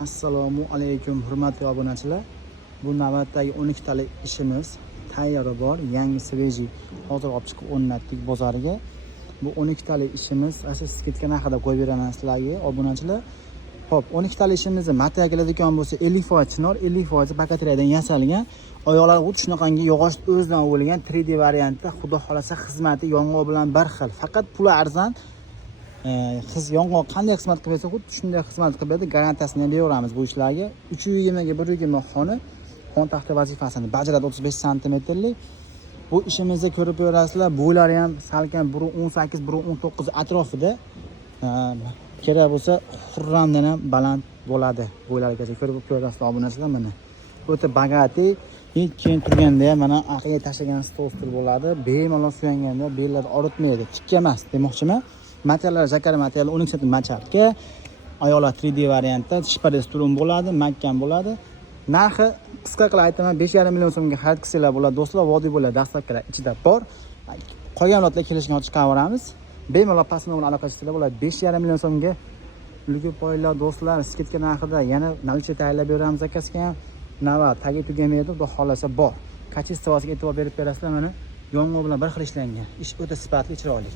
Assalomu alaykum hurmatli obunachilar. Bu navbatdagi 12 talik ishimiz tayyor bor. Yangi sveji hozir olib chiqib o'rnatdik bozoriga. Bu 12 talik ishimiz asl skitka narxida qo'yib beraman sizlarga obunachilar. Xo'p, 12 talik ishimizni material keladigan bo'lsa 50% chinor, 50% bakateriyadan yasalgan. Oyoqlar xuddi shunaqangi yog'och o'zidan o'lgan 3D variantda, xudo xolasa xizmati yong'oq bilan bir xil. Faqat puli arzon. Yong'oq qanday xizmat qilib bersa, xuddi shunday xizmat qilib beradi. Garantiyasini ham beraveramiz bu ishlarga. 320 ga 120 xona xon taxta vazifasini bajaradi 35 santimetrlik. Bu ishimizni ko'rib ko'rasizlar. Bo'ylari ham salkam 1.18, 1.19 atrofida. Kerak bo'lsa, xurramdan ham baland bo'ladi. Bo'ylarigacha ko'rib ko'rasizlar obunachilar mana. O'ta bagati, keyin turganda ham mana orqaga tashlagan stol bo'ladi. Bemalol suyanganda bellarni og'ritmaydi. Tikka emas demoqchiman. Materiallar zakar material 12 cm macharka, oyoqlar 3D variantda, shpares turum bo'ladi, mahkam bo'ladi. Narxi qisqa qilib aytaman, 5,5 million so'mga xarid qilsanglar bo'ladi do'stlar, vodiy bo'ladi, dastavkalar ichida bor. Qolgan lotlar kelishgan chiqaveramiz. Bemalol pastma bilan aloqa qilsanglar bo'ladi. 5,5 million so'mga ulgib qo'yinglar do'stlar, skitka narxida yana nalicha tayyorlab beramiz akasiga ham. Nava tagi tugamaydi, xudo xolasa bor. Kachestovasiga e'tibor berib berasizlar, mana yong'oq bilan bir xil ishlangan. Ish o'ta sifatli, chiroyli.